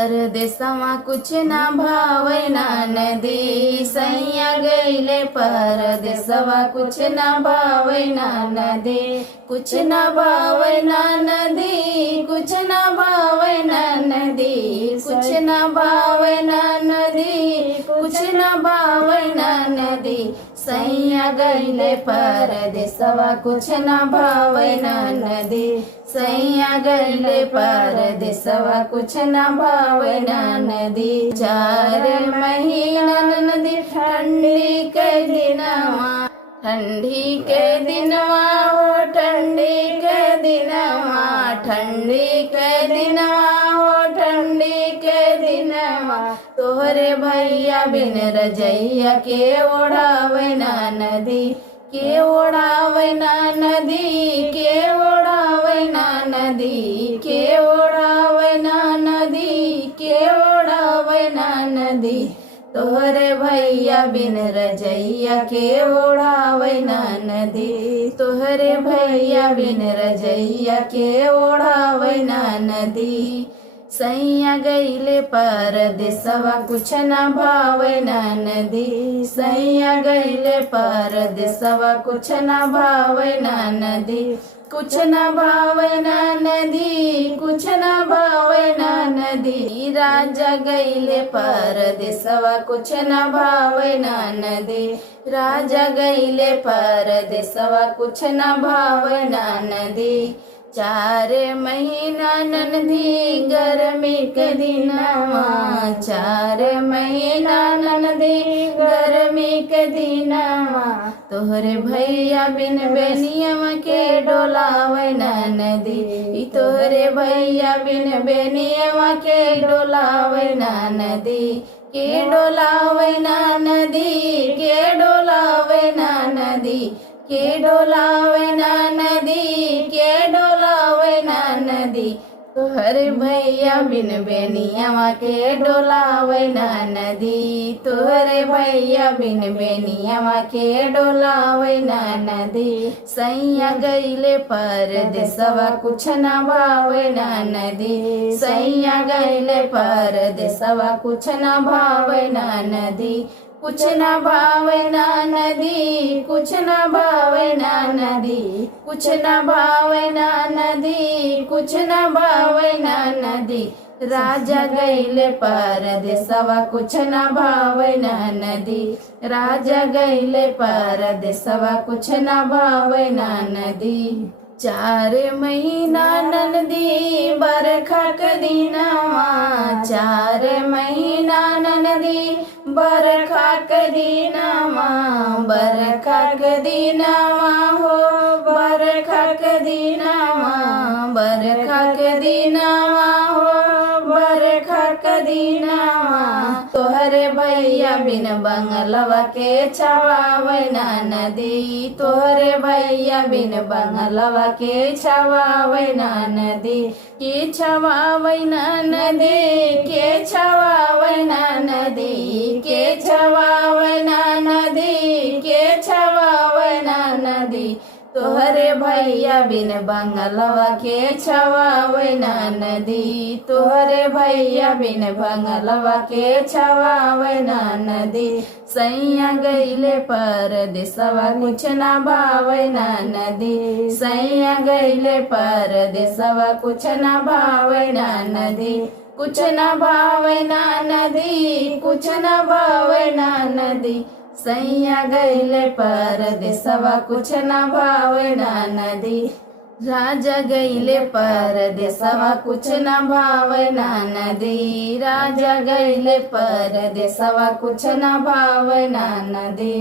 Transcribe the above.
परदेसवा कुछ ना भावना नदी, सैया गईले परदेसवा कुछ ना भावना नदी, कुछ ना भावना नदी, कुछ ना भावना नदी, कुछ ना भावना नदी, कुछ ना भावना नदी, सैया गईले परदेसवा कुछ ना भावना नदी, सैया गईले परदेसवा कुछ ना भावना नदी। 4 महीना नदी ठंडी के दिनवा, ठंडी के दिनवा हो ठंडी के दिनवा, ठंडी के दिनवा हो ठंडी के दिनवा, तोहरे भैया बिन रजैया के ओढ़ावना नदी, के ओढ़ावना नदी, के ओढ़ावना नदी, के ओढ़ावना नदी, के ओढ़ावना नदी, तोहरे भैया बिन रजैया के ओढ़ावना नदी, तोहरे भैया बिन रजैया के ओढ़ावना नदी। सैया गईले परदेसवा कुछ ना भावना नदी, सैया गईले परदेसवा कुछ ना भावना नदी, कुछ ना भावना नदी, कुछ ना भावना नदी, राजा गईले परदेसवा कुछ ना भावना नदी, राजा गईले परदेसवा कुछ ना भावना नदी। 4 महीना ननदी गर्मी के दिनवा, 4 महीना ननदी गर्मी के दिनवा, तोहरे भैया बिन बेनियवा के डोलावना नदी, तोहरे भैया बिन बेनियवा के डोलावना नदी, के डोलावना नदी, के डोलावना नदी, के डोलावना नदी, के डोलावना नदी, तोहरे भैया बिन बेनियवा के डोलावना नदी, तोहरे भैया बिन बेनियवा के डोलावना नदी। सैया गईले परदेसवा कुछ ना भावना नदी, सैया गईले परदेसवा कुछ ना भावना नदी, कुछ ना भावना नदी, कुछ ना भावना नदी, कुछ ना भावना नदी, कुछ ना भावना नदी, राजा गईले परदेसवा कुछ ना भावना नदी, राजा गईले परदेसवा कुछ ना भावना नदी। 4 महीना ननदी बरखा के दिनवा, 4 महीना ननदी बरखा के दिनवा, बरखा के दिनवा हो बरखा के दिनवा, बरखा के दिनवा हो बरखा के दिनवा, तोहरे भैया बिन बंगलवा के छवावना नदी, तोहरे भैया बिन बंगलवा के छवावना नदी, के छवावना नदी, के छवावना नदी, के छवावना नदी, के छवावना नदी, तोहरे भैया बिन बंगलवा के छवावना नदी, तोहरे भैया बिन बंगलवा के छवावना नदी। सैया गईले परदेसवा कुछ ना भावना नदी, सैया गईले परदेसवा कुछ ना भावना नदी, कुछ ना भावना नदी, कुछ ना भावना नदी, सैया गईले परदेसवा कुछ ना भावना नदी, राजा गईले परदेसवा कुछ ना भावना नदी, राजा गईले परदेसवा कुछ ना भावना नदी।